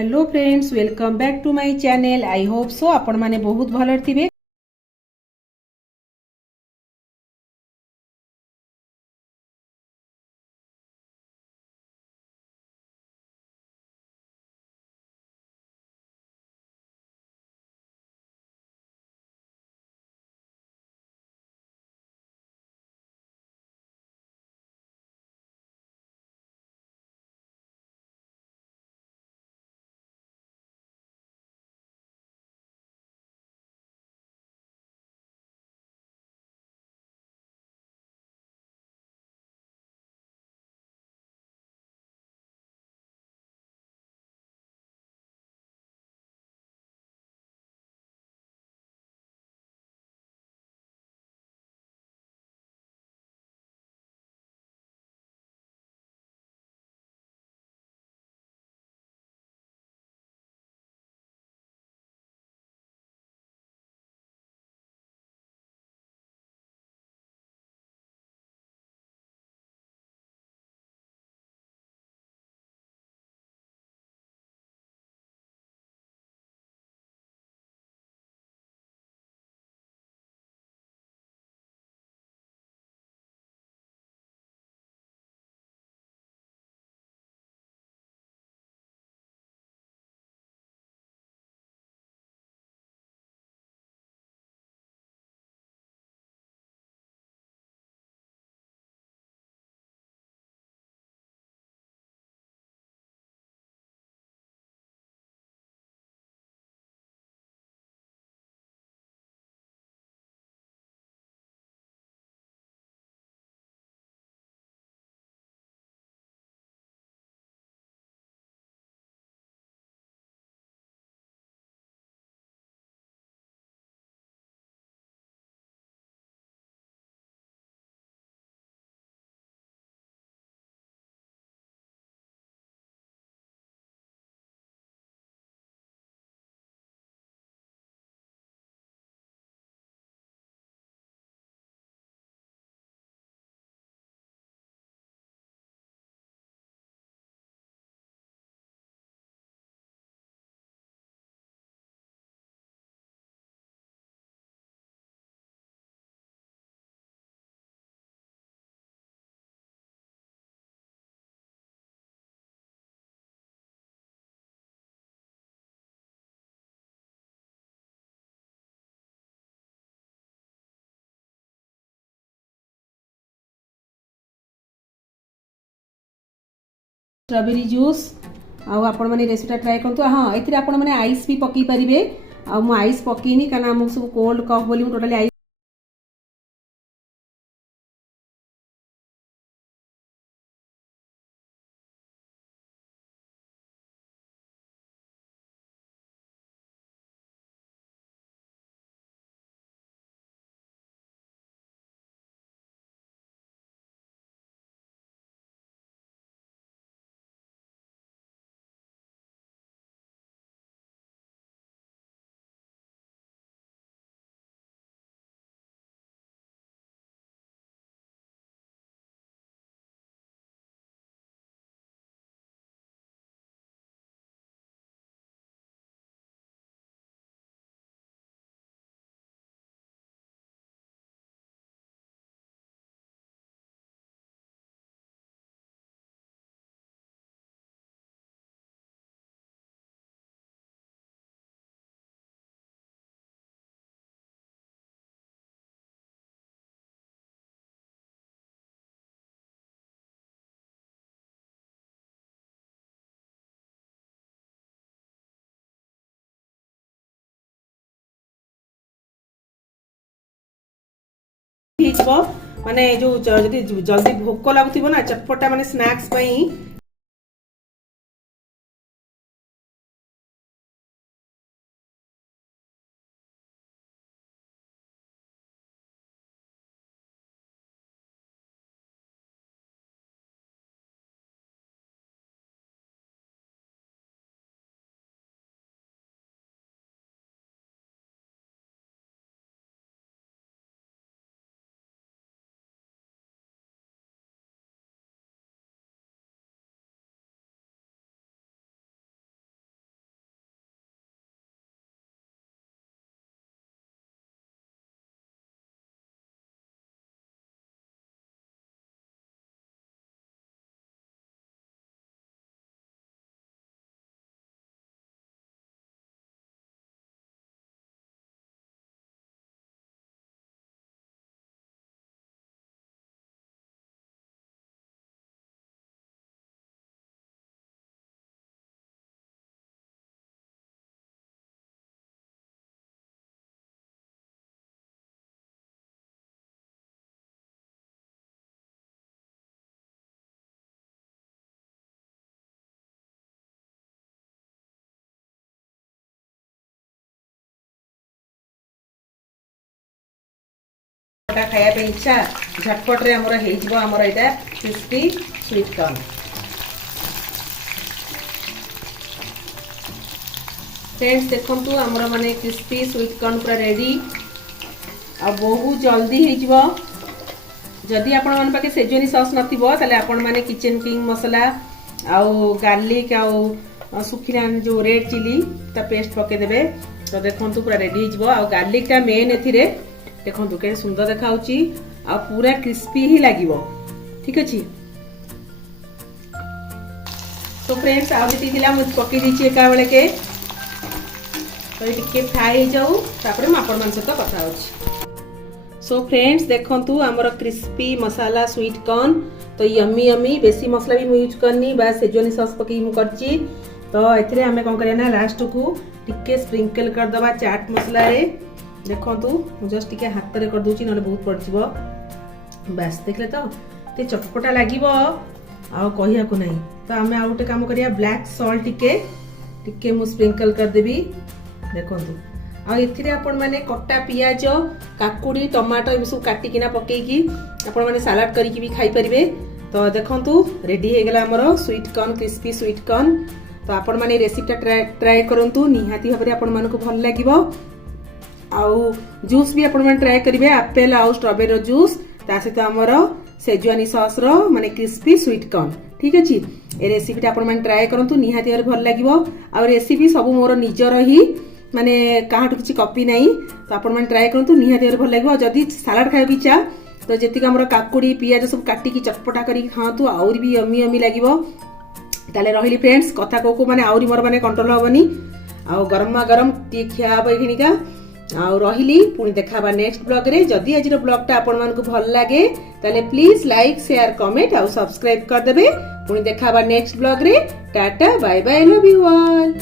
Hello friends, welcome back to my channel. I hope so आपण माने बहुत भल थिबे। स्ट्रॉबेरी जूस आपण माने रेसिपीटा ट्राई करतु। हाँ, एथिरे आपण माने आइस भी पकई परिबे। आ मु आइस पकईनी कारण हमहु सब कोल्ड कफ बोली मु टोटली माने जो जल्दी भोक लगुव ना चटपटा माने स्नैक्स खाया पे इच्छा झटपट रे हमर हे जिवो हमर एटा क्रिस्पी स्वीट कॉर्न। फ्रेंड्स देखंतु हमर माने क्रिस्पी स्वीट कॉर्न पूरा रेडी आ बहुत जल्दी हे जिवो। जदि आपण मन पाके सेजवानी सॉस नथिबो ताले आपण माने किचन किंग मसाला आउ गार्लिक आउ सुखिना जो रेड चिली ता पेस्ट पके देबे तो देखंतु पूरा रेडी हे जिवो। आ गार्लिक ता मेन एथिरे देखंतु के सुंदर देखाउची आ पूरा क्रिस्पी ही लागिवो। ठीक अछि तो फ्रेंड्स आ जति दिला मु पके दिछि एका बेले के तो टिके फ्राई हो जाऊ तापरे म आपण मन सहित कथा होछि। सो फ्रेंड्स देखंतु हमर क्रिस्पी मसाला स्वीट कॉर्न तो यम्मी यम्मी बेसी मसला भी मु यूज करनी बा सेजवानी सॉस पके मु करछि। तो एथिरे हमें कोन करिया ना लास्ट को टिके स्प्रिंकल कर दबा चाट मसला रे। देखंतु मु जस्ट टिके हाथ रे कर दोछि नले बहुत पड़ जिवो। बस देखले तो ते चटपटा लागिवो आ कहिया को नहीं। तो हमें आ उटे काम करिया ब्लैक सॉल्ट टिके टिके मु स्प्रिंकल कर देबी। देखंतु आ एथिरे आपण माने कट्टा पियाज काकुडी टमाटो ए सब काटी किना पकेई की आपण माने सलाड करी की भी खाई परिबे। तो देखंतु रेडी हे गेला हमरो sweet corn crispy sweet corn. तो आपण माने रेसिपीटा ट्राई करंतु निहाती भाबरे आपण मानको भल लागिवो। आउ जूस भी आपण माने ट्राई करिवे एप्पल आउ स्ट्रॉबेरी जूस ता सहित हमरो सेजवानी सॉस रो माने क्रिस्पी स्वीट कॉर्न। ठीक अछि ए रेसिपीटा आपण माने ट्राई करंतु निहाती भाबरे भल लागिवो। आ रेसिपी सब मोर निजर ही माने काहाटु किछि कॉपी नाही। तो आपण माने ट्राई करंतु निहाती भाबरे भल लागिवो। जदी सलाड खाइ इच्छा तो जेतिक हमर काकुडी पियाज सब काटी की चटपटा करी खातु और भी यम्मी यम्मी लागिवो। ताले रहिली फ्रेंड्स कथा को माने आउरी मोर माने कंट्रोल होबनी आ गरम गरम टी खिया हबो एखिनिका आ रहिली पुनी देखाबा नेक्स्ट ब्लॉग रे। जदी आजिर ब्लॉगटा आपण मानकु भल लागे ताले प्लीज लाइक शेयर कमेंट आ सब्सक्राइब कर देबे। पुनी देखाबा नेक्स्ट ब्लॉग रे। Tata bye bye love you all.